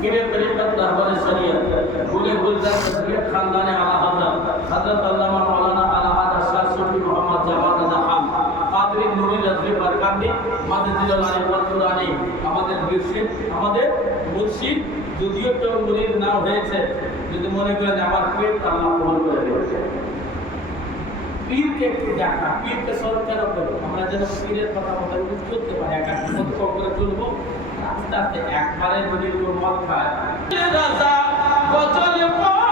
পীরের তরিকত রাহবারে শরিয়ত গুলে গুলজার তসবিয়ত খানদানে আলা হযরত হযরত আল্লামা মাওলানা আলা হাদা শাহ সুফি মোহাম্মদ জামাল রাজা খান কাদরি নুরি রাজবি বারকান্দি মাজিদুল আলী বরকুরানি আমাদের মুর্শিদ আমাদের মুর্শিদ, যদিও কেউ মুরিদ না হয়েছে, যদি মনে করেন আমার পেট আল্লাহ কবুল করে দেবে পীরকে একটু দেখা, পীরকে স্মরণ কেন আমরা যেন পীরের কথা মতো চলতে পারি এক করে চলবো আস্তে একবারে যদি কেউ মদ খায়। রাজা গজল পড়ে